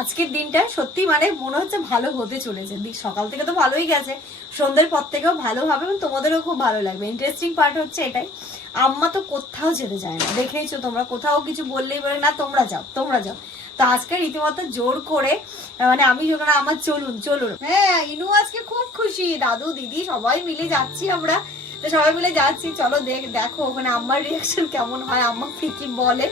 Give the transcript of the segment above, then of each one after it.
আজকের দিনটা সত্যি মানে মনে হচ্ছে ভালো হতে চলেছে। সকাল থেকে তো ভালোই গেছে, সন্ধ্যের পর থেকেও ভালো হবে এবং তোমাদেরও খুব ভালো লাগবে। ইন্টারেস্টিং পার্ট হচ্ছে এটাই, আম্মা তো কোথাও যেতে চায় না। দেখেইছো তোমরা, কোথাও কিছু বললেই বলে, না, তোমরা যাও তোমরা যাও। তো আজকে রীতিমতো জোর করে মানে আমি যখন আমার চলুন চলুন। হ্যাঁ ইনু আজকে খুব খুশি। দাদু, দিদি, সবাই মিলে যাচ্ছি আমরা। তো সবাই মিলে যাচ্ছি, চলো দেখ, দেখো ওখানে আম্মার রিয়াকশন কেমন হয়, আম্মা কি বলে।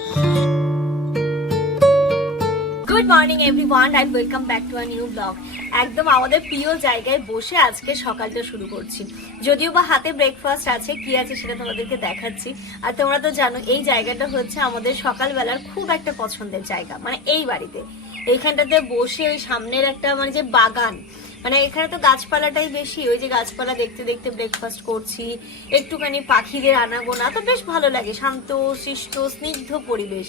Good morning everyone and welcome back to a new blog একদম আমাদের প্রিয় জায়গায় বসে আজকে সকালটা শুরু করছি। যদিও বা হাতে ব্রেকফাস্ট আছে, কি আছে সেটা তোমাদেরকে দেখাচ্ছি। আর তোমরা তো জানো, এই জায়গাটা হচ্ছে আমাদের সকালবেলার খুব একটা পছন্দের জায়গা মানে এই বাড়িতে। এইখানটাতে বসে ওই সামনের একটা মানে যে বাগান মানে এখানে তো গাছপালাটাই বেশি, ওই যে গাছপালা দেখতে দেখতে ব্রেকফাস্ট করছি, একটুখানি পাখিদের আনাগোনা, তো বেশ ভালো লাগে, শান্ত শিষ্ট স্নিগ্ধ পরিবেশ,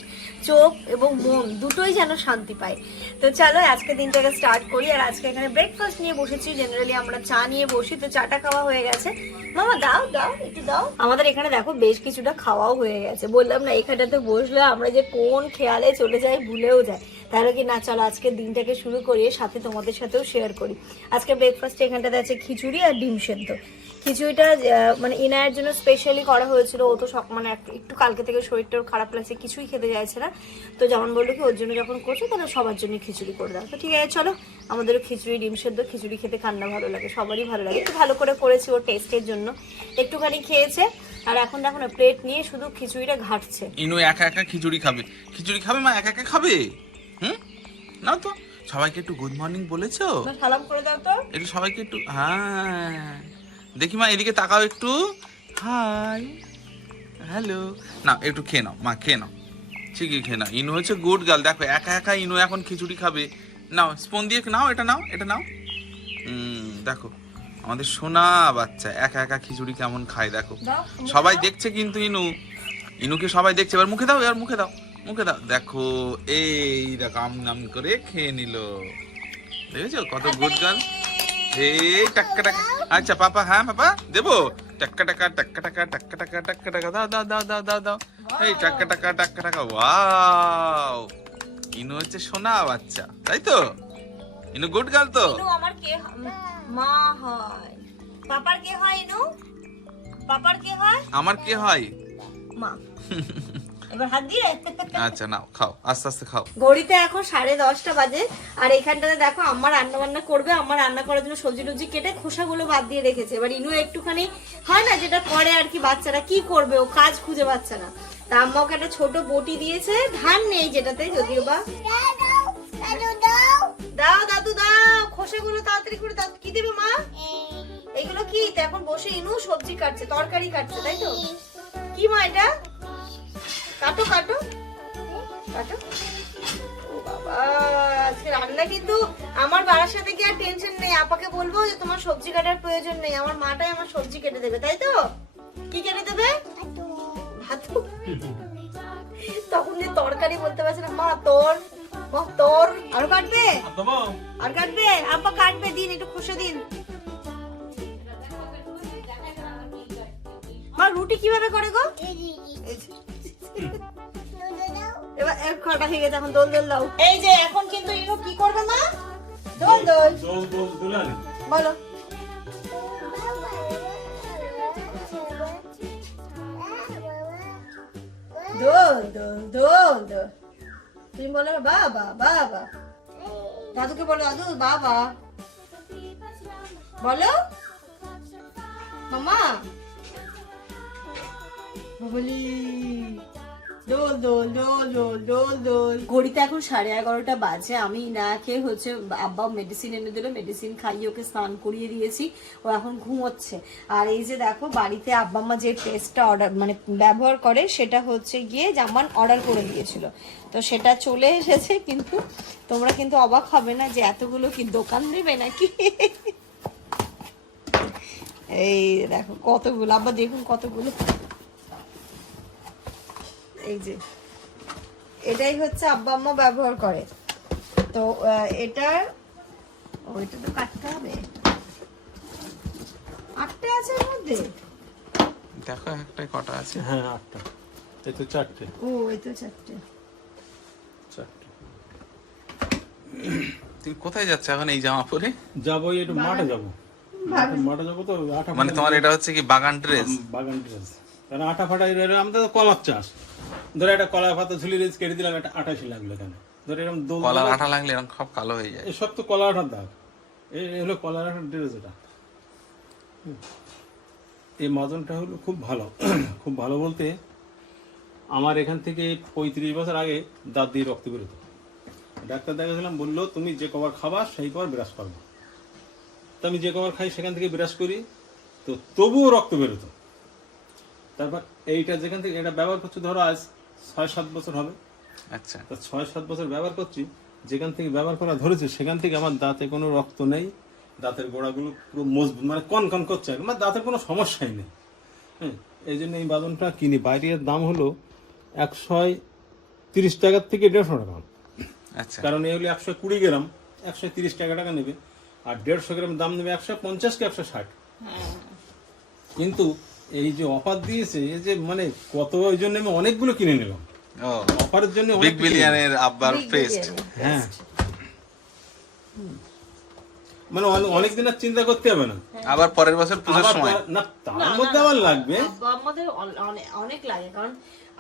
চোখ এবং মন দুটোই যেন শান্তি পায়। তো চলো আজকে দিনটাকে স্টার্ট করি, আর আজকে এখানে ব্রেকফাস্ট নিয়ে বসেছি জেনারেলি আমরা চা নিয়ে বসি, তো চাটা খাওয়া হয়ে গেছে। মামা, দাও দাও, একটু দাও। আমাদের এখানে দেখো বেশ কিছুটা খাওয়াও হয়ে গেছে, বললাম না, এখানটাতে বসলে আমরা যে কোন খেয়ালে চলে যাই ভুলেও যায় তাহলে কি না, চলো আজকে দিনটাকে শুরু করি, সাথে তোমাদের সাথেও শেয়ার করি। আজকে ব্রেকফাস্টে এখানটাতে আছে খিচুড়ি আর ডিম সেদ্ধ। খিচুড়িটা মানে ইনায়ের জন্য স্পেশালি করা হয়েছিল, ও তো সব মানে একটু কালকে থেকে শরীরটা খারাপ লাগছে, কিছুই খেতে চাইছে না। তো যেমন বলল কি, ওর জন্য যখন করছ, তাহলে সবার জন্য খিচুড়ি করে দাও। তো ঠিক আছে, চলো আমাদেরও খিচুড়ি, ডিম সেদ্ধ, খিচুড়ি খেতে কান্না ভালো লাগে, সবারই ভালো লাগে। একটু ভালো করে করেছি ওর টেস্টের জন্য। একটুখানি খেয়েছে, আর এখন দেখো না প্লেট নিয়ে শুধু খিচুড়িটা ঘাটছে। ইনু একা একা খিচুড়ি খাবে। খিচুড়ি খাবে মা, একা একা খাবে? হুম? না তো। সবাইকে একটু গুড মর্নিং বলেছ? সালাম করে দাও তো। একটু সবাইকে একটু হ্যাঁ। দেখি মা এদিকে তাকাও একটু। হাই হ্যালো না একটু খেয়ে নাও। মা খেয়ে নাও। ঠিকই খেয়ে নাও। ইনু হচ্ছে গুড গার্ল দেখো একা একা ইনু এখন খিচুড়ি খাবে। নাও স্পুন দিয়ে নাও এটা নাও এটা নাও। দেখো আমাদের সোনা বাচ্চা একা একা খিচুড়ি কেমন খায় দেখো। সবাই দেখছে কিন্তু ইনু। ইনুকে সবাই দেখছে। এবার মুখে দাও এবার মুখে দাও। মুখে দাও দেখো এই দেখো আম নাম করে খেয়ে নিল। দেখেছ কত গুড গার্ল? এই টাক্কা টাকা আচ্ছা পাপা হ্যাঁ পাপা? দেবো? টাক্কা টাকা টাক্কা টাকা টাক্কা টাকা টাক্কা টাকা দাও দাও দাও দাও দাও দাও। এই টাক্কা টাকা টাক্কা টাকা ওয়াও ইনু হচ্ছে সোনা বাচ্চা তাই তো? ইনু গুড গার্ল তো? আমার কে মা হয়। পাপার কে হয় ইনু? পাপার কে হয়? আমার কে হয়? মা। এবার হাত দিয়ে। আচ্ছা নাও খাও আস্তে আস্তে খাও। ঘড়িতে এখন সাড়ে দশটা বাজে আর এখানটাতে দেখো আমার রান্না বান্না করবে আমার রান্না করার জন্য সবজি টবজি কেটে খোসাগুলো বাদ দিয়ে রেখেছে। এবার ইনু একটুখানি হয় না যেটা করে আর কি বাচ্চারা কি করবে? ও কাজ খুঁজে পাচ্ছে না। তা আম্মা ওকে একটা ছোট বটি দিয়েছে ধান নেই যেটাতে যদিও বা। দাও দাদু দাও খোসাগুলো তাড়াতাড়ি করে দাও। কি দেবে মা? এগুলো কি? তো এখন বসে ইনু সবজি কাটছে তরকারি কাটছে তাই তো? কি মা এটা? কাটো কাটো। কাটো। ও বাবা আজকে রান্না কিন্তু আমার বাড়ার সাথে কি আর টেনশন নেই? আপাকে বলব যে তোমার সবজি কাটার প্রয়োজন নেই। আমার মাটাই আমার সবজি কেটে দেবে তাই তো? কি কেটে দেবে? ভাতু। তখন যে তরকারি বলতে পারছে না। মা তোর তোর। আরও কাটবে? আর কাটবে? আপা কাটবে দিন একটু খুশে দিন। মা রুটি কীভাবে করে গো। এবার এক কটা হয়ে গেছে এখন দোল দোল দাও। এই যে এখন কিন্তু ইনু কি করবে মা? দোল দোল। বলো। দোল দোল দোল দোল। তুমি বলো বাবা বাবা। দাদুকে বলো দাদু বাবা। বলো। মামা। বাবলি। দোল দোল দোল দোল দোল দোল। ঘড়িতে এখন সাড়ে এগারোটা বাজে, আমি না খেয়ে হচ্ছে আব্বা মেডিসিন এনে দিল মেডিসিন খাইয়ে ওকে স্নান করিয়ে দিয়েছি, ও এখন ঘুমোচ্ছে। আর এই যে দেখো, বাড়িতে আব্বা মা যে পেস্টটা অর্ডার মানে ব্যবহার করে, সেটা হচ্ছে গিয়ে জামান অর্ডার করে দিয়েছিল। তো সেটা চলে এসেছে, কিন্তু তোমরা কিন্তু অবাক হবে না যে এতগুলো কি দোকান দেবে নাকি? এই দেখো, কতগুলো আবার দেখুন কতগুলো। এই যে। এটাই হচ্ছে আব্বা আম্মা ব্যবহার করে। তো এটার ও এটা তো কাটতে হবে। আটটা আছে এর মধ্যে? দেখো একটাই কটা আছে। হ্যাঁ আটটা। এই তো চারটে। ও এই তো চারটে। চারটে। তুমি কোথায় যাচ্ছ এখন এই জামা পরে যাব এই একটু মাঠে যাব। মাঠে- মাঠে যাব তো আটা মানে তোমার এটা হচ্ছে কি বাগান ড্রেস বাগান ড্রেস কারণ আটা ফাটা আমাদের তো কলার চাষ। ধরে একটা কলা পাতা ঝুলি রেজ কেটে দিলাম একটা আটাশি লাগল কেন ধরে এরকম কলার আঠা লাগলে এরকম সব কালো হয়ে যায়। এসব তো কলা আঠার দাগ। এই হলো কলা আঠার ড্রেস এটা। এই মাজনটা হলো খুব ভালো। খুব ভালো বলতে আমার এখান থেকে পঁয়ত্রিশ বছর আগে দাঁত দিয়ে রক্ত বেরোতো। ডাক্তার দেখাছিলাম বলল তুমি যে কবার খাবা সেই কবার বিরাজ করবে। তো আমি যে কবার খাই সেখান থেকে বিরাজ করি তো তবুও রক্ত বেরোতো। তারপর এইটা যেখান থেকে এটা ব্যবহার করছ ধরো আজ ছয় সাত বছর হবে। আচ্ছা। তা ছয় সাত বছর ব্যবহার করছি যেখান থেকে ব্যবহার করা ধরেছে সেখান থেকে আমার দাঁতে কোনো রক্ত নেই দাঁতের গোড়াগুলো পুরো মজবুত মানে কন কন করছে আমার দাঁতের কোনো সমস্যাই নেই। হ্যাঁ এই জন্য এই বাদনটা কিনি। বাইরের দাম হলো একশো তিরিশ টাকার থেকে দেড়শো টাকা। আচ্ছা। কারণ এই হলো একশো কুড়ি গ্রাম একশো তিরিশ টাকা টাকা নেবে। আর দেড়শো গ্রাম দাম নেবে একশো পঞ্চাশ কি একশো ষাট। কিন্তু এই যে অফার দিয়েছে এই যে মানে কত ওই জন্য আমি অনেকগুলো কিনে নিলাম। অফারের জন্য বিগ বিলিয়নের আব্বার ফেস্ট হ্যাঁ। মানে অনেক দিন আর চিন্তা করতে হবে না। আবার পরের বছর পুজোর সময়। না তার মধ্যে আবার লাগবে। আমাদের অনেক লাগে কারণ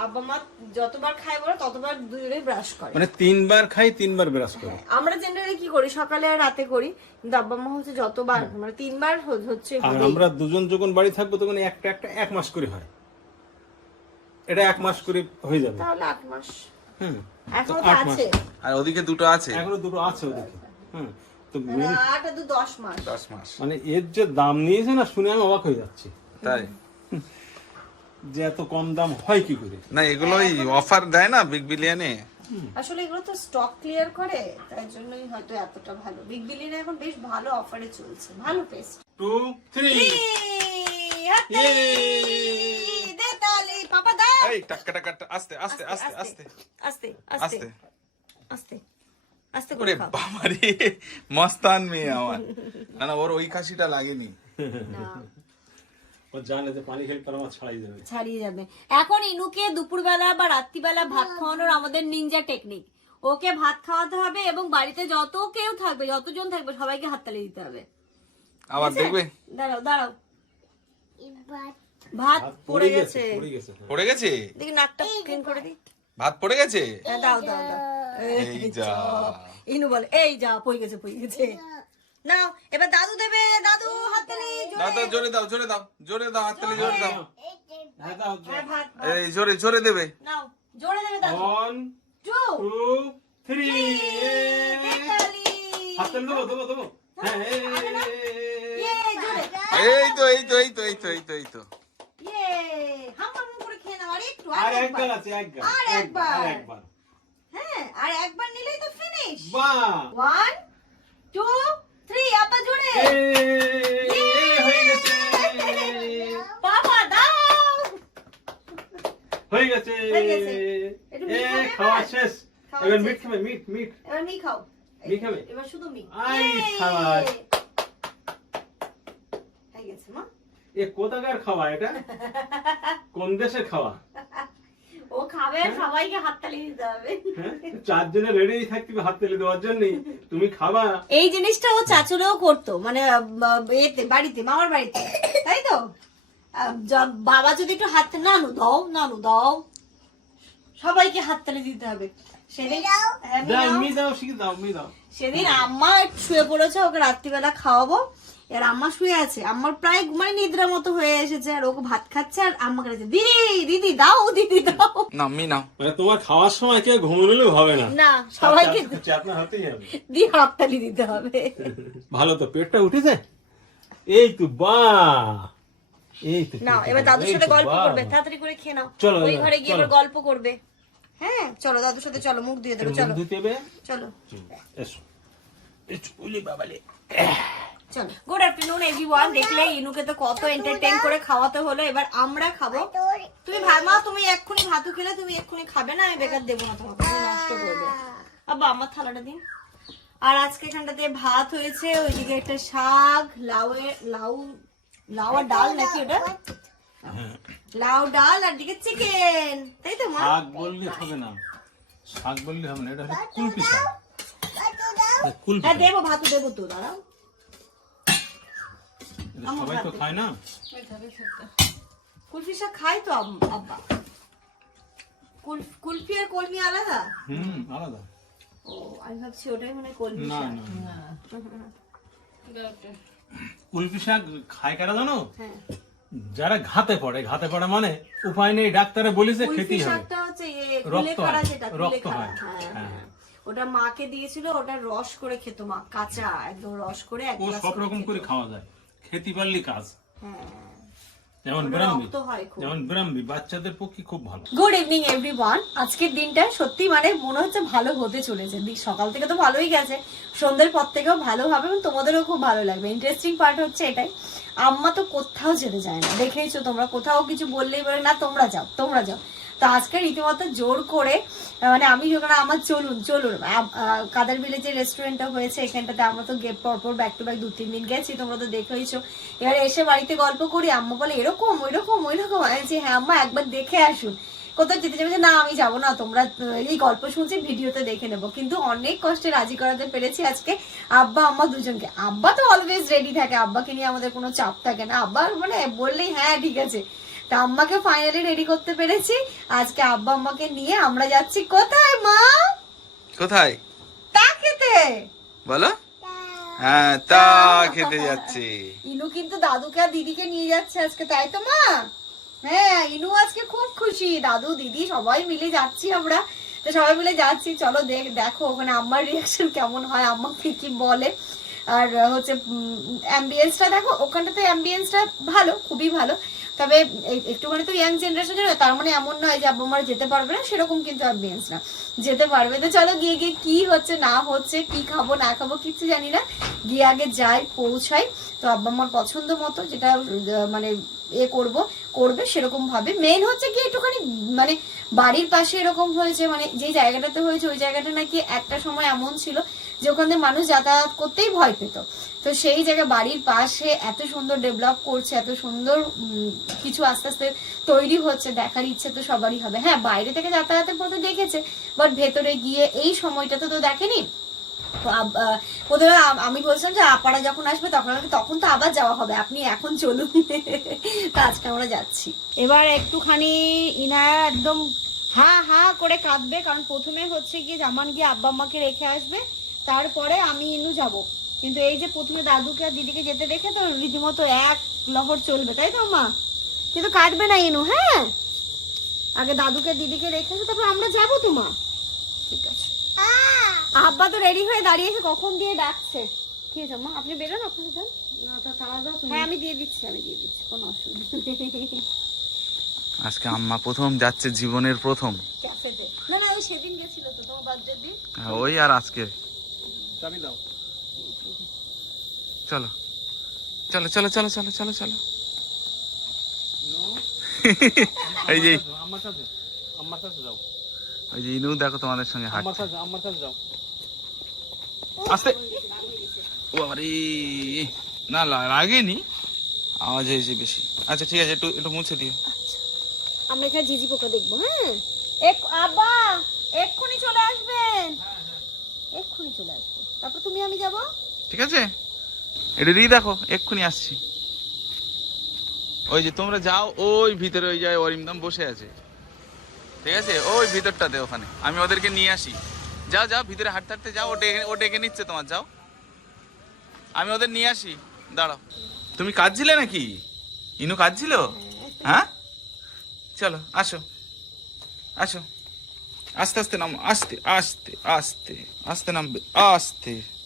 আব্বা মা যতবার খায় বলে ততবার দুজনে ব্রাশ করে। মানে তিনবার খাই তিনবার ব্রাশ করে। হ্যাঁ, আমরা জেনারেলি কি করি? সকালে আর রাতে করি। কিন্তু আব্বা মা হচ্ছে যতবার মানে তিনবার হচ্ছে আর আমরা দুজন যখন বাড়ি থাকব তখন একটা একটা এক মাস করে হয়। এটা এক মাস করে হয়ে যাবে। তাহলে আট মাস। হুম। এখনও তো তো আট মাস। আছে আর ওদিকে দুটো আছে। এখনও দুটো আছে ওদিকে। হুম। তো main- আট আর দু দশ মাস। দশ মাস। মানে এর যে দাম নিয়েছে না শুনে আমি অবাক হয়ে যাচ্ছি। তাই। যে এত কম দাম হয় কি করে? না এগুলো অফার দেয় না বিগ বিলিয়নে আসলে এগুলো তো স্টক ক্লিয়ার করে তাই জন্যই হয়তো এতটা ভালো। বিগ বিলিয়ন এখন বেশ ভালো অফারে চলছে ভালো পেস্ট টু থ্রি পাপা দা এই টাক্কা টাক্কা আস্তে আস্তে আস্তে আস্তে আস্তে আস্তে। আস্তে আস্তে। আস্তে করে বাবারে মস্তান মেয়ে আমার। না না ওর ওই কাশিটা লাগেনি। না। ও জানে যে পানি খেলে তার আমার ছাড়াই যাবে ছাড়িয়ে যাবে। এখন ইনুকে দুপুরবেলা বা রাত্রিবেলা ভাত খাওয়ানোর আমাদের নিনজা টেকনিক ওকে ভাত খাওয়াতে হবে এবং বাড়িতে যত কেউ থাকবে যতজন থাকবে সবাইকে হাততালি দিতে হবে। আবার দেখবে? দাঁড়াও দাঁড়াও। ভাত পড়ে গেছে পড়ে গেছে হ্যাঁ। পড়ে গেছে? দেখি নাকটা ক্লিন করে দিই। ভাত পড়ে গেছে? হ্যাঁ, দাও দাও দাও এই যা। ইনু বলে এই যা পড়ে গেছে পড়ে গেছে। নাও এবার দাদু দেবে দাদু হাততালি জোরে। দাও দাও জোরে দাও জোরে দাও জোরে দাও হাততালি জোরে দাও হ্যাঁ, এই জোরে জোরে দেবে নাও জোরে দেবে দাদু One, টু two, three. হাততালি হাততালি দেবো, দেবো, দেবো। হ্যাঁ, এই, এই, এই, জোরে এই তো এই তো এই তো এই তো এই তো এই তো ইয়ে হাম হাম করে খেয়ে নাও আর একটু আর আর একবার আছে, এক আর এক আর একবার। একবার। হ্যাঁ আর একবার নিলেই তো ফিনিশ বাহ! থ্রি হয়ে গেছে। বাবা দাও হয়ে গেছে। হয়ে এ, খাওয়া শেষ। এবার মিট খাবে, মিট, মিট। এবার মি খাও মি খাবে? এবার শুধু মি আই। হয়ে গেছে মা এ কোথাকার খাওয়া এটা কোন দেশের খাওয়া ও খাবে আর সবাইকে হাততালি দিতে হবে। হ্যাঁ? চারজনে রেডি থাকতে হাত তেলে দেওয়ার জন্য। তুমি খাবা। এই জিনিসটা ও চাচুরেও করতো মানে এতে বাড়িতে মামার বাড়িতে তাই তো? বাবা যদি একটু হাত নানু দাও নানু দাও। সবাইকে হাততালি দিতে হবে। সেদিন হ্যাঁ, সেদিন আম্মা একটু শুয়ে পড়েছে ওকে রাত্রিবেলা খাওয়াবো। আর আম্মা শুয়ে আছে। আমার প্রায় মানে নিদ্রা মতো হয়ে এসেছে। আর ওকে ভাত খাচ্ছে আর আম্মা কাছে দিদি দিদি দাও দিদি দাও। না মি নাও মানে তোমার খাওয়ার সময় কেউ ঘুমোলেও হবে না? না সবাইকে আপনার হাতেই হবে। দিয়ে হাততালি দিতে হবে। ভালো তো পেটটা উঠেছে? এই তো বা এই তো না এবার দাদুর সাথে গল্প করবে তাড়াতাড়ি করে খেয়ে নাও। চলো ওই ঘরে গিয়ে। এবার গল্প করবে। হ্যাঁ চলো দাদুর সাথে চলো মুখ দিয়ে দেবে চলো। ধুতে হবে। চলো। এসো। বাবালে। চলো গুড আফটারনুন এভরিওয়ান দেখলে ইনুকে তো কত এন্টারটেইন করে খাওয়াতে হলো। এবার আমরা খাব। তুমি ভামা তুমি এক্ষুনি ভাতু খেলে তুমি এক্ষুনি খাবে না? আমি বেকার দেবো না তোমাকে তুমি নষ্ট করবে। আব্বা আমার থালাটা দিন। আর আজকে এখানটাতে ভাত হয়েছে ওইদিকে একটা শাক লাউয়ের লাউ লাউ আর ডাল নাকি ওটা? লাউ ডাল আর দিকে চিকেন তাই তো মা? শাক বললে হবে না। শাক বললে হবে না এটা হচ্ছে কুলপি শাক। কুলফি হ্যাঁ দেবো ভাত দেবো তো দাঁড়াও। সবাই তো খায় না? কুলফি শাক খাই তো আব্বা। কুলফি আর কলমি আলাদা? হুম আলাদা। ও আমি ভাবছি ওটাই মানে কলমি না না কুলফি শাক খায় কারা জানো? হ্যাঁ। যারা ঘাতে পড়ে ঘাতে পড়ে মানে উপায় নেই ডাক্তারে বলিছে কুলফি খেতেই হবে। শাকটা রক্ত হয়, রক্ত হয়। হ্যাঁ হ্যাঁ। হ্যাঁ। ওটা মাকে দিয়েছিল ওটা রস করে খেত মা কাঁচা একদম রস করে এক সব রকম করে খাওয়া যায়। খেতে পারলি কাজ যেমন ব্রাহ্মী রক্ত খুব। যেমন ব্রাহ্মী বাচ্চাদের পক্ষে খুব ভালো। গুড ইভিনিং এভরিওয়ান আজকের দিনটা সত্যি মানে মনে হচ্ছে ভালো হতে চলেছে। সকাল থেকে তো ভালোই গেছে। সন্ধ্যের পর থেকেও ভালো হবে এবং তোমাদেরও খুব ভালো লাগবে। ইন্টারেস্টিং পার্ট হচ্ছে এটাই। আম্মা তো কোথাও যেতে যায় না। দেখেইছো তোমরা কোথাও কিছু বললেই বলে না তোমরা যাও তোমরা যাও। তো আজকে রীতিমতো জোর করে মানে আমি যখন আমার চলুন চলুন। কাদার যে রেস্টুরেন্টটা হয়েছে এখানটাতে আমরা তো গেট পরপর ব্যাক টু ব্যাক দু তিন দিন গেছি তোমরা তো দেখেইছো। এবার এসে বাড়িতে গল্প করি আম্মা বলে এরকম ওইরকম ওইরকম। বলছি, হ্যাঁ আম্মা একবার দেখে আসুন। কোথাও যেতে যাবে? না আমি যাব না তোমরা এই গল্প শুনছি ভিডিওতে দেখে নেব। কিন্তু অনেক কষ্টে রাজি করাতে পেরেছি আজকে আব্বা আম্মা দুজনকে। আব্বা তো অলওয়েজ রেডি থাকে আব্বাকে নিয়ে আমাদের কোনো চাপ থাকে না। আব্বা মানে বললেই হ্যাঁ ঠিক আছে। তা আম্মাকে ফাইনালি রেডি করতে পেরেছি। আজকে আব্বা আম্মাকে নিয়ে আমরা যাচ্ছি। কোথায় মা? কোথায়? তা খেতে। বলো। হ্যাঁ তা খেতে যাচ্ছে। ইনু কিন্তু দাদুকে আর দিদিকে নিয়ে যাচ্ছে আজকে তাই তো মা? হ্যাঁ ইনু আজকে খুব খুশি। দাদু দিদি সবাই মিলে যাচ্ছি আমরা। তো সবাই মিলে যাচ্ছি। চলো দেখ দেখো ওখানে আম্মার রিয়াকশন কেমন হয়। আম্মা কি কি বলে। আর হচ্ছে অ্যাম্বিয়েন্সটা দেখো ওখানটাতে অ্যাম্বিয়েন্সটা ভালো খুবই ভালো। তবে একটুখানি তো ইয়াং জেনারেশন তার মানে এমন নয় যে আব্বা মারা যেতে পারবে না, সেরকম কিন্তু অ্যাম্বিয়েন্স না। যেতে পারবে। তো চলো গিয়ে গিয়ে কি হচ্ছে, না হচ্ছে, কি খাব, না খাব, কিচ্ছু জানি না। গিয়ে আগে যাই, পৌঁছাই। তো আব্বা আমার পছন্দ মতো যেটা মানে এ করব, করবে, সেরকম ভাবে। মেন হচ্ছে কি একটুখানি মানে বাড়ির পাশে এরকম হয়েছে মানে যে জায়গাটাতে হয়েছে, ওই জায়গাটা নাকি একটা সময় এমন ছিল যে ওখানে মানুষ যাতায়াত করতেই ভয় পেত। তো সেই জায়গা বাড়ির পাশে এত সুন্দর ডেভেলপ করছে এত সুন্দর কিছু আস্তে আস্তে তৈরি হচ্ছে দেখার ইচ্ছে তো সবারই হবে। হ্যাঁ বাইরে থেকে যাতায়াতের পথে দেখেছে বাট ভেতরে গিয়ে এই সময়টা তো দেখেনি। তো আহ, প্রথমে আমি বলছিলাম যে আপারা যখন আসবে তখন তখন তো আবার যাওয়া হবে আপনি এখন চলুন। আজকে আমরা যাচ্ছি। এবার একটুখানি ইনায়া একদম হা হা করে কাঁদবে কারণ প্রথমে হচ্ছে গিয়ে জামান গিয়ে আব্বা আম্মাকে রেখে আসবে তারপরে আমি ইনু যাব। কিন্তু এই যে প্রথমে দাদুকে আর দিদিকে যেতে দেখে তো রীতিমতো এক লহর চলবে তাই তো মা? কিন্তু কাটবে না ইনু হ্যাঁ? আগে দাদুকে দিদিকে রেখে তারপর আমরা যাব তো মা? ঠিক আছে। আব্বা তো রেডি হয়ে দাঁড়িয়েছে কখন দিয়ে ডাকছে। কি হয়েছে মা? আপনি বেরোন আপনি যান। হ্যাঁ আমি দিয়ে দিচ্ছি আমি দিয়ে দিচ্ছি কোনো অসুবিধা নেই। আজকে আম্মা প্রথম যাচ্ছে জীবনের প্রথম। না না ওই সেদিন গেছিল তো তোমার বার্থডে দিন। হ্যাঁ, ওই আর আজকে। চাবি দাও। চলো। চলো চলো চলো চলো চলো চলো। এই যে আমার যাও ওই যে ইনু দেখো তোমাদের সঙ্গে হাঁট আমার আমার যাও আস্তে। ও বাবারে না লাগেনি আওয়াজ হয়েছে বেশি। আচ্ছা ঠিক আছে একটু একটু মুছে দিও। আমরা এখানে ঝিঝি পোকা দেখব হ্যাঁ? এক আব্বা এক্ষুনি চলে আসবেন। এক্ষুনি চলে আসবে তারপর তুমি আমি যাব? ঠিক আছে? এটা দিয়ে দেখো, এক্ষুনি আসছি। ওই যে তোমরা যাও, ওই ভিতরে ওই যায় অরিন্দম বসে আছে। ঠিক আছে? ওই ভিতরটাতে ওখানে। আমি ওদেরকে নিয়ে আসি। যাও যাও, ভিতরে হাঁটতে হাঁটতে যাও, ও ডেকে ও ডেকে নিচ্ছে তোমার, যাও। আমি ওদের নিয়ে আসি। দাঁড়াও। তুমি কাঁদছিলে নাকি? ইনু কাঁদছিল? হ্যাঁ? চলো, আসো। আসো। আস্তে আস্তে নাম। আস্তে আস্তে আস্তে আস্তে নামবে। আস্তে।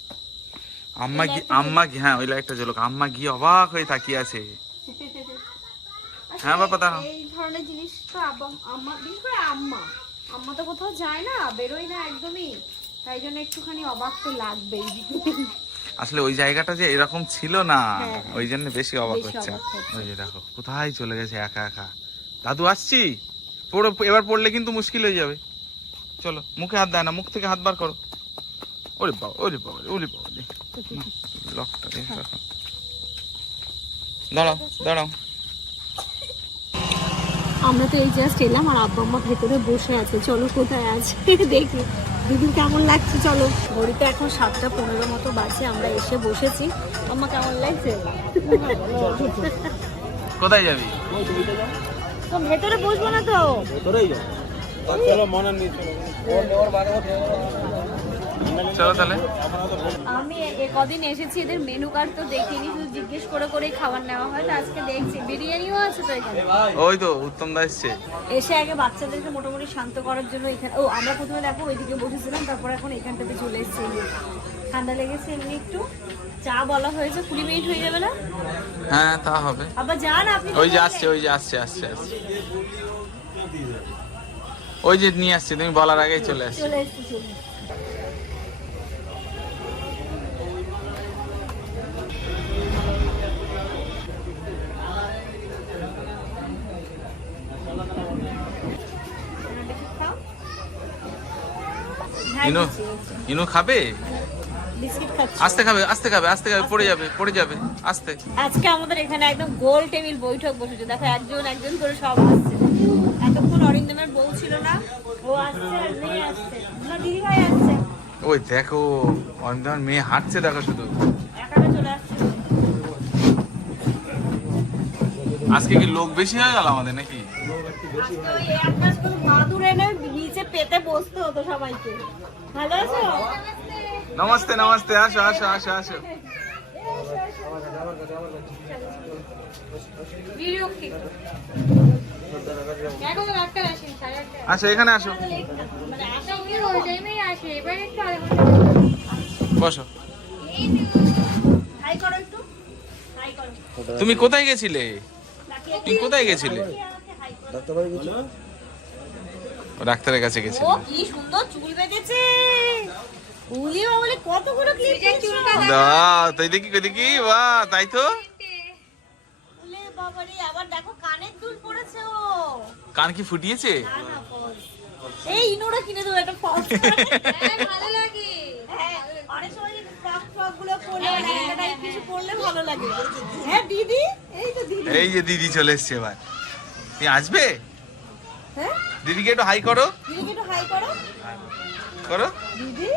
আম্মা আম্মা হ্যাঁ ওই লাইটটা জ্বলক আম্মা গিয়ে অবাক হয়ে তাকিয়ে আছে। হ্যাঁ বাবা দাঁড়াও। এই ধরনের জিনিস তো আম্মা বিশেষ করে আম্মা। আম্মা তো কোথাও যায় না বেরোয় না একদমই। তাই জন্য একটুখানি অবাক তো লাগবেই। আসলে ওই জায়গাটা যে এরকম ছিল না হ্যাঁ। ওই জন্য বেশি অবাক হচ্ছে। ওই যে দেখো কোথায় চলে গেছে একা একা? দাদু আসছি? পড়ো এবার পড়লে কিন্তু মুশকিল হয়ে যাবে। চলো মুখে হাত দেয় না মুখ থেকে হাত বার করো। ওরে বাবা ওরে বাবা ওরে বাবা। লকটা রে, রাখো। দাঁড়াও দাঁড়াও। আমরা তো এই জাস্ট এলাম আর আব্বা আম্মা ভেতরে বসে আছে। চলো কোথায় আছে? দেখি। দিদির কেমন লাগছে? চলো। ঘড়িতে এখন সাতটা পনেরো মতো বাজে আমরা এসে বসেছি। আমার কেমন লাগছে? কোথায় যাবি? তো ভেতরে বসবো না তো। ভেতরেই যাও চলো মনে চলো তাহলে। আমি এ কদিন এসেছি এদের মেনু কার্ড তো দেখিনি শুধু জিজ্ঞেস করে করেই খাবার নেওয়া হয় তো আজকে দেখছি। বিরিয়ানিও আছে তো এখানে? ওই তো উত্তম দা এসছে। এসে আগে বাচ্চাদেরকে মোটামুটি শান্ত করার জন্য এখানে ও আমরা প্রথমে দেখো ওইদিকে বসেছিলাম তারপর এখন এখানটাতে চলে এসেছি যে। ঠান্ডা লেগেছে এমনি একটু। চা বলা হয়েছে কুড়ি মিনিট হয়ে যাবে না? হ্যাঁ তা হবে। আবার যান আপনি ওই যে আসছে ওই যে আসছে আসছে আসছে। ওই যে নিয়ে আসছে তুমি বলার আগেই চলে আসছে। চলে এসেছি। ইনু দিচ্ছি। খাবে? আস্তে খাবে আস্তে খাবে আস্তে খাবে পড়ে যাবে পড়ে যাবে আস্তে। আজকে আমাদের এখানে একদম গোল টেবিল বৈঠক বসেছে। দেখো একজন একজন করে সব আসছে। এতক্ষণ অরিন্দমের বউ ছিল না। ও আসছে আর মেয়ে আসছে। না দিদি ভাই আসছে। ওই দেখো অরিন্দমের মেয়ে হাঁটছে দেখো শুধু। আজকে কি লোক বেশি হয়ে গেল আমাদের নাকি? আজকে ওই এক মাস মাদুর এনে নিচে পেতে বসতে হতো সবাইকে। ভালো আছো? নমস্তে নমস্তে আসো আসো আসো আসো। ভিডিও কি এখন আসো। এখানে আসো আসা আসে বসো তুমি কোথায় গেছিলে? তুমি কোথায় গেছিলে? ডাক্তারের কাছে গেছিলে ও কি সুন্দর চুল বেঁধেছে। উলি বলে কতগুলো ক্লিপ চুলটা দাও তাই দেখি কই দেখি? বাহ তাই তো। উলে বাবারে আবার দেখো কানের দুল পড়েছে ও। কান কি ফুটিয়েছে? না না false। এই ইনোরা কিনে দেবো একটা ফলস ভালো লাগে। হ্যাঁ অনেক সময় যে ফ্রক ফ্রকগুলো পরলে কিছু পরলে ভালো লাগে। হ্যাঁ দিদি? এই তো দিদি। এই যে দিদি চলে এসছে এবার। তুমি আসবে? হ্যাঁ? দিদিকে একটু হাই করো। দিদিকে একটু হাই করো। করো। দিদি?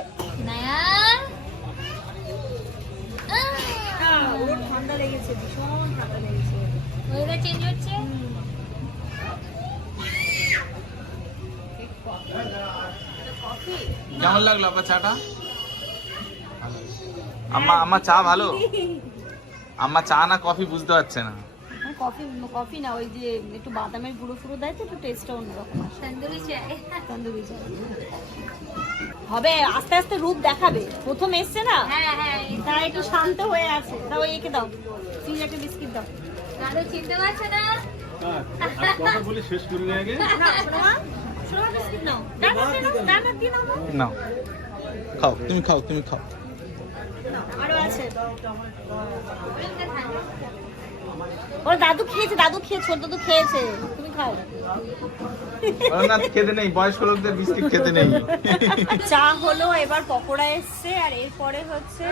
হ্যাঁ, ওর ঠান্ডা লেগেছে ভীষণ ঠান্ডা লেগেছে। ওয়েদার চেঞ্জ হচ্ছে? কেমন লাগল আপনার চাটা? আম্মা আম্মা চা ভালো? আম্মা চা না কফি বুঝতে পারছে না। কফি কফি না ওই যে একটু বাদামের গুঁড়ো ফুড়ো দেয় তো একটু টেস্টটা অন্যরকম আসে। তন্দুরি চাই। তন্দুরি হবে আস্তে আস্তে রূপ দেখাবে। প্রথম এসছে না? হ্যাঁ হ্যাঁ তারা একটু শান্ত হয়ে আছে। দাও একে দাও। প্লিজ একটা বিস্কিট দাও। দাদু চিনতে পারছ না? কথা বলে শেষ করি আগে। বিস্কিট নাও। নাও। খাও তুমি খাও তুমি খাও। আরও আছে। ওর দাদু খেয়েছে দাদু খেয়েছে ওর দাদু খেয়েছে। তুমি খাও। না খেতে নেই বয়স্ক লোকদের বিস্কিট খেতে নেই। চা হলো এবার পকোড়া এসছে আর এরপরে হচ্ছে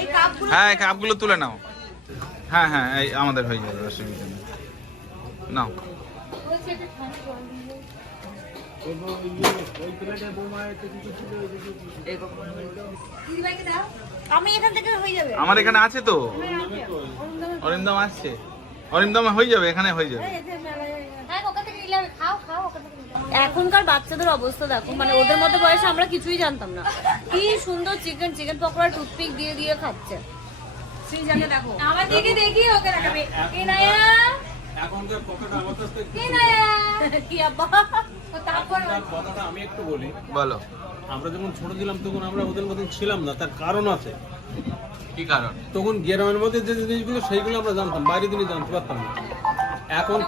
এই কাপগুলো হ্যাঁ এই কাপগুলো তুলে নাও। হ্যাঁ হ্যাঁ এই আমাদের হয়ে যাবে অসুবিধা নেই নাও। আমি এখান থেকে হয়ে যাবে। আমার এখানে আছে তো? অরিন্দম আসছে। অরিন্দম হয়ে যাবে এখানে হয়ে যাবে। হ্যাঁ। এখনকার বাচ্চাদের অবস্থা দেখো মানে ওদের মতো বয়সে আমরা কিছুই জানতাম না। কি সুন্দর চিকেন চিকেন পকোড়া টুথপিক দিয়ে দিয়ে খাচ্ছে। দেখো। আমার দিকে দেখি। ওকে দেখাবে। কে নায়া? এখনকার কথাটা আমার কাছ থেকে কে? নায়া কি আব্বা? কথাটা আমি একটু বলি। বলো। আমরা যখন ছোট ছিলাম তখন আমরা ওদের মতন ছিলাম না তার কারণ আছে। কি কারণ? তখন গ্রামের মধ্যে যে জিনিসগুলো সেইগুলো আমরা জানতাম বাইরে জিনিস জানতে পারতাম না। এখন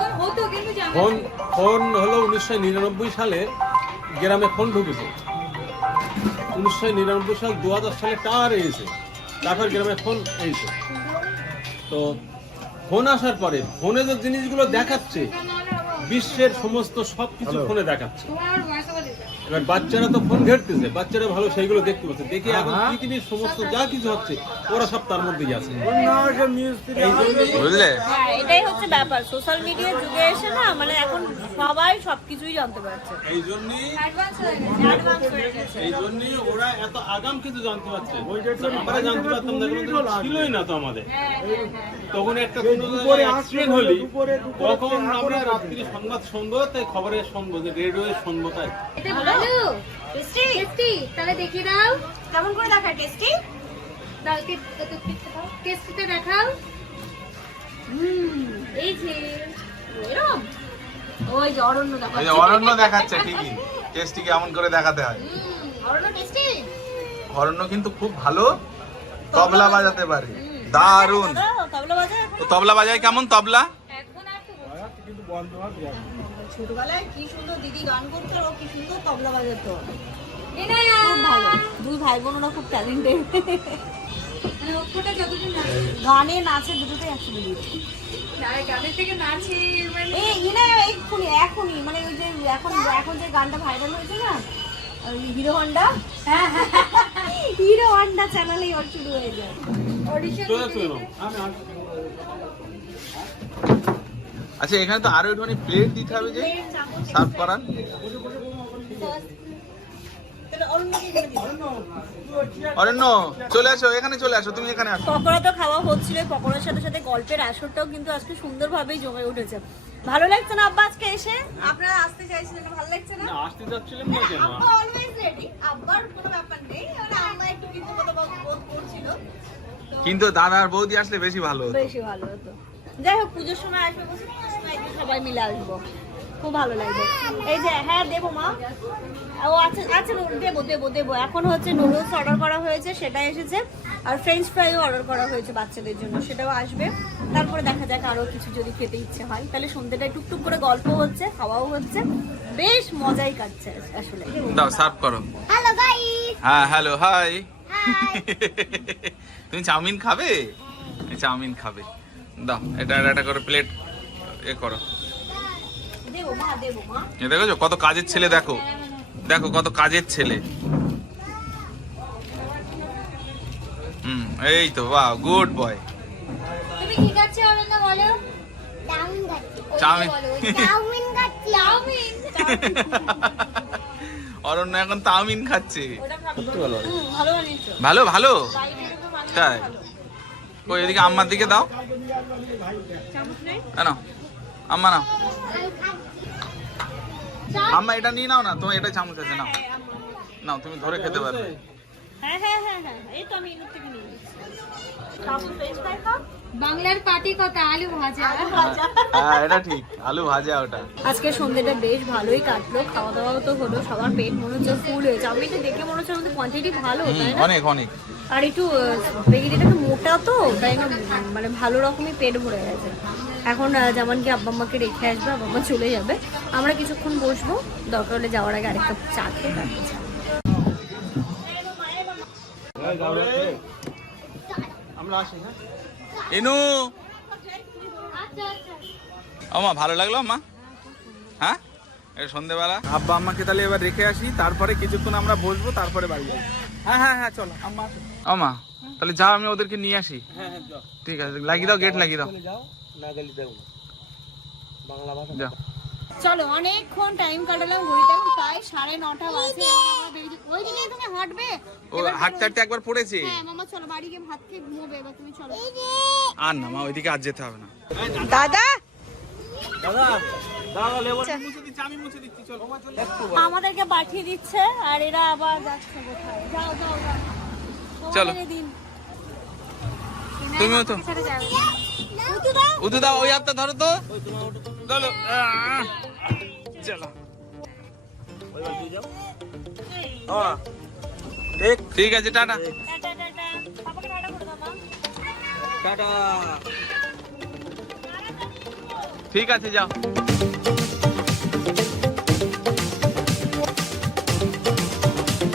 ফোন ফোন হলো উনিশশো নিরানব্বই সালে গ্রামে ফোন ঢুকেছে। উনিশশো নিরানব্বই সাল দু হাজার সালে টাওয়ার এসেছে। তারপর গ্রামে ফোন এসেছে। তো ফোন আসার পরে ফোনে যে জিনিসগুলো দেখাচ্ছে বিশ্বের সমস্ত সবকিছু ফোনে দেখাচ্ছে। এবার বাচ্চারা তো ফোন ঘেরতেছে বাচ্চারা ভালো সেইগুলো দেখতে পাচ্ছে। দেখে এখন পৃথিবীর সমস্ত যা কিছু হচ্ছে ওরা সব তার মধ্যেই আছে। বুঝলে? হ্যাঁ এটাই হচ্ছে ব্যাপার। সোশ্যাল মিডিয়ার যুগে এসে না মানে এখন সবাই সবকিছুই জানতে পারছে। এই জন্যই অ্যাডভান্স হয়ে গেছে অ্যাডভান্স হয়ে গেছে। এই জন্যই ওরা এত আগাম কিছু জানতে পারছে। আমরা জানতে পারতাম না ছিলই না তো আমাদের। তখন একটা অ্যাক্সিডেন্ট হলি তখন আমরা রাত্রি সংবাদ শুনব তাই খবরে শুনব যে রেডিও শুনব তাই ভালো টেস্টি টেস্টি তাহলে দেখিয়ে দাও। কেমন করে দেখায় টেস্টি দাও। টেস্টিটা দেখাও। হুম এই যে এরকম ওই যে অরণ্য দেখো এই যে অরণ্য দেখাচ্ছে ঠিকই। টেস্টি কেমন করে দেখাতে হয়? অরণ্য টেস্টি অরণ্য কিন্তু খুব ভালো তবলা বাজাতে পারে। দারুণ। তবলা বাজায় কেমন তবলা? এখন আর তো ছোটবেলায় কি সুন্দর দিদি গান করতো আর ও কি সুন্দর তবলা বাজাতো। খুব ভালো। দুই ভাই বোন ওরা খুব ট্যালেন্টেড মানে যতদিন না গানে নাচে দুটোতেই একসাথে দিয়েছে। গানের থেকে নাচে মানে এখনই মানে ওই যে এখন এখন যে গানটা ভাইরাল হয়েছে না ওই হিরো হন্ডা? হিরো হন্ডা চ্যানেলেই ওর শুরু হয়ে যায়। অডিশন চলে চলে নাও। আমি আসছি। আচ্ছা এখানে তো আরও একটুখানি প্লেট দিতে হবে যে সার্ভ করার। অরণ্য চলে আসো এখানে চলে আসো তুমি এখানে আসো। পকোড়া তো খাওয়া হচ্ছিল পকোড়ার সাথে সাথে গল্পের আসরটাও কিন্তু আজকে সুন্দরভাবেই জমে উঠেছে। ভালো লাগছে না আব্বা আজকে এসে? আপনারা আসতে চাইছিলেন না ভালো লাগছে না? না, আসতে যাচ্ছিলাম না কেন? আব্বা অলওয়েজ রেডি আব্বার কোনো ব্যাপার নেই আম্মা একটু কিন্তু কিন্তু দাদা বৌদি আসলে বেশি ভালো বেশি ভালো হতো। যাই হোক পুজোর সময় আসবে বলছি পুজোর সময় সবাই মিলে আসব। খুব ভালো লাগবে। এই যে হ্যাঁ দেবো মা। ও আচ্ছা আচ্ছা দেবো দেবো দেবো। এখন হচ্ছে নুডলস অর্ডার করা হয়েছে সেটা এসেছে। আর ফ্রেঞ্চ ফ্রাইও অর্ডার করা হয়েছে বাচ্চাদের জন্য সেটাও আসবে। তারপরে দেখা যাক আরও কিছু যদি খেতে ইচ্ছে হয়। তাহলে সন্ধ্যেটা টুকটুক করে গল্প হচ্ছে খাওয়াও হচ্ছে। বেশ মজাই কাটছে আসলে। দাও সার্ভ করো। হ্যালো গাইস হ্যাঁ হ্যালো হাই তুমি চাউমিন খাবে? চাউমিন খাবে। দাও এটা একটা করে প্লেট এ করো। দেবো মা দেবো মা এ দেখেছ? কত কাজের ছেলে দেখো। দেখো কত কাজের ছেলে। হুম এই তো বাহ গুড বয় তুমি কি খাচ্ছ অরণ্য এখন চাউমিন খাচ্ছে। ওটা ভালো। ভালো তাই? ওই এদিকে আম্মার দিকে দাও। নাও, আম্মা নাও। আম্মা, এটা নিয়ে নাও না, তোমার এটা চামচ আছে, নাও। নাও, তুমি ধরে খেতে পারবে। হ্যাঁ হ্যাঁ হ্যাঁ হ্যাঁ এই তো আমি থেকে নিয়ে বাংলার পাটি কথা আলু ভাজা। হ্যাঁ এটা ঠিক আলু ভাজা ওটা। আজকে সন্ধ্যেটা বেশ ভালোই কাটলো খাওয়া দাওয়াও তো হলো সবার পেট মনে হচ্ছে ফুল হয়েছে আমি তো দেখে মনে হচ্ছে আমাদের কোয়ান্টিটি ভালো অনেক অনেক। আর একটু বেগিটা একটু মোটা তো তাই মানে ভালো রকমই পেট ভরে গেছে। এখন যেমন কি আব্বা আম্মাকে রেখে আসবে আব্বা আম্মা চলে যাবে। আমরা কিছুক্ষণ বসবো দরকার হলে যাওয়ার আগে আরেকটা চা খেয়ে তারপর যাব। আমরা আসি হ্যাঁ? ইনু। আমা ভালো লাগল মা হ্যাঁ? এই সন্ধেবেলা। আব্বা আম্মাকে তাহলে এবার রেখে আসি তারপরে কিছুক্ষণ আমরা বসবো তারপরে বাড়ি যাব। হ্যাঁ হ্যাঁ হ্যাঁ চলো আম্মা। আমা তাহলে যাও আমি ওদেরকে নিয়ে আসি। হ্যাঁ হ্যাঁ ঠিক আছে লাগিয়ে দাও গেট লাগিয়ে দাও। যাও চলো অনেকক্ষণ টাইম কাটালাম এখন প্রায় সাড়ে নটা বাজে ওই দিকে তুমি হাঁটবে? ও হাঁটতে হাঁটতে একবার পড়েছে? হ্যাঁ মামা চলো বাড়ি গিয়ে ভাত খেয়ে ঘুমোবে এবার তুমি চলো। আর না মা ওইদিকে আর যেতে হবে না। দাদা? দাদা দাদা লেবার মুছে দিচ্ছি আমি মুছে দিচ্ছি চলো। আমাদেরকে পাঠিয়ে দিচ্ছে আর এরা আবার যাচ্ছে কোথায়? যাও যাও যাও। চলো। তুমিও তো। উদু দাও। ওই হাতটা ধরো তো। চলো। চলো। ঠিক আছে টাটা। টাটা। ঠিক আছে যাও।